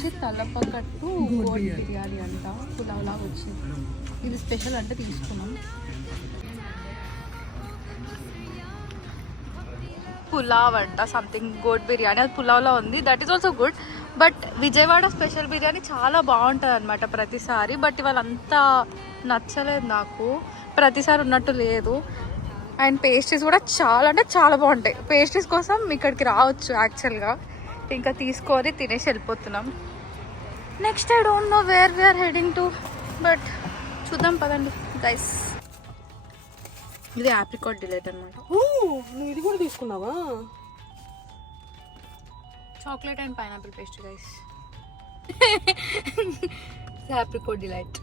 వచ్చేసి తలపకట్టు గోడ్ బిర్యానీ అంట, పులావ్ లాగా వచ్చింది. ఇది స్పెషల్ అంటే తీసుకున్నాం. పులావ్ అంట సంథింగ్, గోడ్ బిర్యానీ, అది పులావ్లో ఉంది. That is also good. But Vijayawada special biryani చాలా బాగుంటుంది అనమాట ప్రతిసారి. బట్ ఇవాళ అంతా నచ్చలేదు నాకు, ప్రతిసారి ఉన్నట్టు లేదు. అండ్ పేస్ట్రీస్ కూడా చాలా అంటే చాలా బాగుంటాయి. పేస్ట్రీస్ కోసం ఇక్కడికి రావచ్చు యాక్చువల్గా. ఇంకా తీసుకొని తినేసి వెళ్ళిపోతున్నాం. Next I don't know where we're heading to, but చూద్దాం పదండి గైస్. ఇది ఆప్రికాట్ డిలైట్ అనమాట. నువ్వు ఇది కూడా తీసుకున్నావా? Chocolate and pineapple pastry guys. Apricot delight.